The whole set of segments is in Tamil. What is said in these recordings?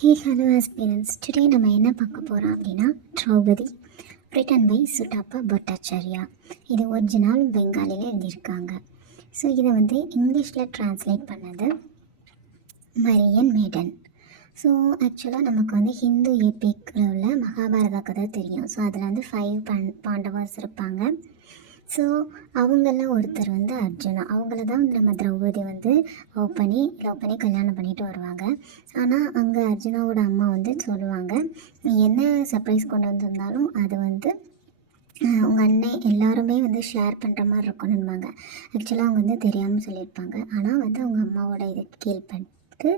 ஹே ஹலோ ஆஸ்பிரன்ஸ், டுடே நம்ம என்ன பார்க்க போகிறோம் அப்படின்னா திரௌபதி ரிட்டன் பை சுட்டாப்பா பட்டாச்சாரியா. இது ஒரிஜினல் பெங்காலியில் எழுதியிருக்காங்க. ஸோ இதை இங்கிலீஷில் ட்ரான்ஸ்லேட் பண்ணது மரியன் மேடன். ஸோ ஆக்சுவலாக நமக்கு ஹிந்து எபிக்கில் உள்ள மகாபாரத கதை தெரியும். ஸோ அதில் 5 பாண்டவாஸ் இருப்பாங்க. ஸோ அவங்களில் ஒருத்தர் அர்ஜுனா. அவங்கள தான் நம்ம திரௌபதி லவ் பண்ணி கல்யாணம் பண்ணிட்டு வருவாங்க. ஆனால் அங்கே அர்ஜுனாவோட அம்மா சொல்லுவாங்க, நீ என்ன சர்ப்ரைஸ் கொண்டு வந்திருந்தாலும் அது உங்கள் அண்ணன் எல்லாருமே ஷேர் பண்ணுற மாதிரி இருக்கணும்பாங்க. ஆக்சுவலாக அவங்க தெரியாமல் சொல்லியிருப்பாங்க. ஆனால் அவங்க அம்மாவோட இதை கீழ்பட்டு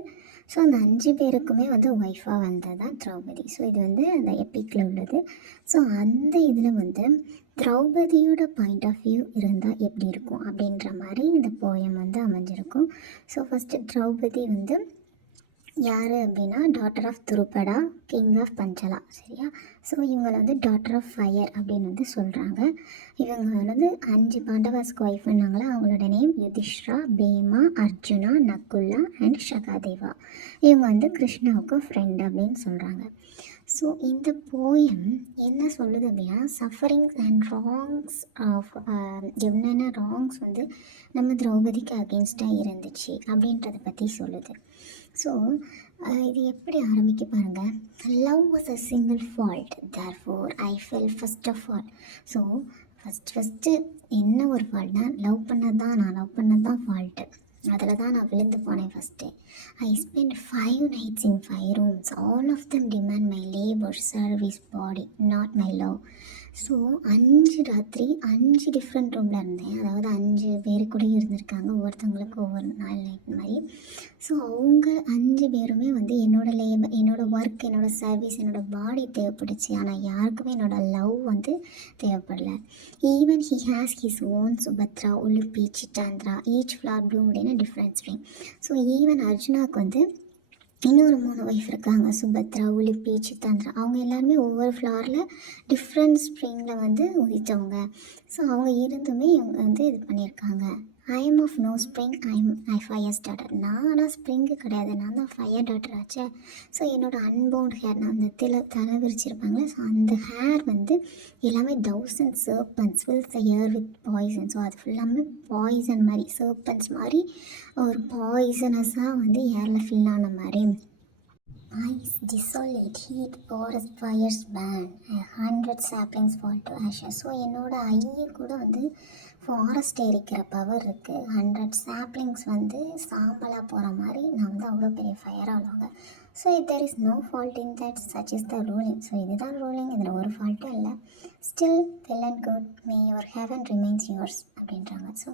ஸோ அந்த 5 பேருக்குமே ஒய்ஃபாக வந்தது தான் திரௌபதி. ஸோ இது அந்த எப்பிக்கில் உள்ளது. ஸோ அந்த இதில் திரௌபதியோட பாயிண்ட் ஆஃப் வியூ இருந்தால் எப்படி இருக்கும் அப்படின்ற மாதிரி இந்த போயம் அமைஞ்சிருக்கும். ஸோ ஃபஸ்ட்டு திரௌபதி யார் அப்படின்னா டாட்டர் ஆஃப் துருபடா, கிங் ஆஃப் பஞ்சலா. சரியா? ஸோ இவங்களை டாட்டர் ஆஃப் ஃபயர் அப்படின்னு சொல்கிறாங்க. இவங்க 5 பாண்டவாஸ்க்கு ஒய்ஃப்னாங்களா. அவங்களோட நேம் யுதிஷ்ரா, பீமா, அர்ஜுனா, நகுலா அண்ட் சகாதேவா. இவங்க கிருஷ்ணாவுக்கு ஃப்ரெண்ட் அப்படின்னு சொல்கிறாங்க. ஸோ இந்த போயம் என்ன சொல்லுது அப்படின்னா, சஃபரிங்ஸ் அண்ட் ராங்ஸ் ஆஃப் என்னென்ன ராங்ஸ் நம்ம திரௌபதிக்கு அகெயின்ஸ்டாக இருந்துச்சு அப்படின்றத பற்றி சொல்லுது. ஸோ இது எப்படி ஆரம்பிக்க பாருங்கள். Love was a single fault, therefore I fell first of all. So first என்ன ஒரு ஃபால்ட்னா, லவ் பண்ணது தான் ஃபால்ட்டு. அதில் தான் நான் விழுந்து போனேன் first. I spend 5 nights in 5 rooms. All of them demand my labor, service, body, not my love. So 5 ராத்திரி 5 டிஃப்ரெண்ட் ரூமில் இருந்தேன். அதாவது 5 பேர் கூட இருந்திருக்காங்க, ஒவ்வொருத்தவங்களுக்கு ஒவ்வொரு நாள் நைட் மாதிரி. ஸோ அவங்க 5 பேருமே என்னோடய லேபர், என்னோடய ஒர்க், என்னோடய சர்வீஸ், என்னோடய பாடி தேவைப்பட்டுச்சு. ஆனால் யாருக்குமே என்னோடய லவ் தேவைப்படலை. Even he has his own Subhadra, Ulupi, Chitrangada, each flower bloomed in a different spring. So even அர்ஜுனாவுக்கு இன்னொரு 3 ஒய்ஃப் இருக்காங்க, சுபத்ரா, உலுப்பி, சித்தாந்திரா. அவங்க எல்லாருமே ஒவ்வொரு ஃப்ளாரில் டிஃப்ரெண்ட் ஸ்ப்ரிங்கில் உதித்தவங்க. ஸோ அவங்க இருந்துமே இவங்க இது பண்ணியிருக்காங்க. I am of no spring, I fire starter. நான் ஆனால் ஸ்ப்ரிங்கு கிடையாது, நான் தான் ஃபயர் டாட்டர் ஆச்சே. ஸோ என்னோடய அன்பவுண்ட் ஹேர், நான் அந்த தலை விரிச்சிருப்பாங்களே, ஸோ அந்த ஹேர் எல்லாமே 1000 serpents fills the air with poison. So அது ஃபுல்லாமே பாய்சன் மாதிரி, சர்பன்ஸ் மாதிரி ஒரு பாய்சனஸாக ஏரில் ஃபில் ஆன மாதிரி. Ice, desolate, heat, forest fires burn, 100 saplings fall to ashes. So என்னோடய ஐயே கூட ஃபாரஸ்ட் எரிக்கிற பவர் இருக்குது. 100 சாப்ளிங்ஸ் சாம்பலாக போகிற மாதிரி நான் அவ்வளோ பெரிய ஃபயர் ஆளுவாங்க. So there is no fault in that, such is the ruling. So இதுதான் ரூலிங், இதில் ஒரு ஃபால்ட்டும் இல்லை. Still well and good, may your heaven remains yours அப்படின்றாங்க. ஸோ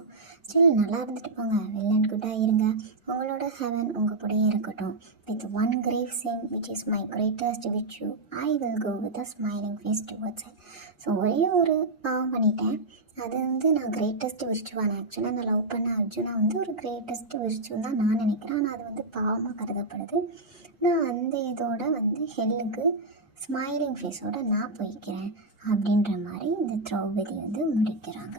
ஸ்டில் நல்லா இருந்துட்டு போங்க, வெல் அண்ட் குட்டாக இருங்க, உங்களோட ஹெவன் உங்கள் கூடயே இருக்கட்டும். With one grave sin which is my greatest which you I will go with a smiling face towards it. So ஒரே ஒரு பாவம் பண்ணிட்டேன், அது நான் கிரேட்டஸ்ட் விர்ச்சுவான. ஆக்சுவலாக நான் லவ் பண்ண அர்ஜுனா ஒரு கிரேட்டஸ்ட் விர்ச்சுன்னு தான் நான் நினைக்கிறேன். ஆனால் அது பாவமாக கருதப்படுது. நான் அந்த இதோட ஹெல்லுக்கு ஸ்மைலிங் ஃபேஸோடு நான் போய்க்கிறேன் அப்படின்ற மாதிரி இந்த திரௌபதி முடிக்கிறாங்க.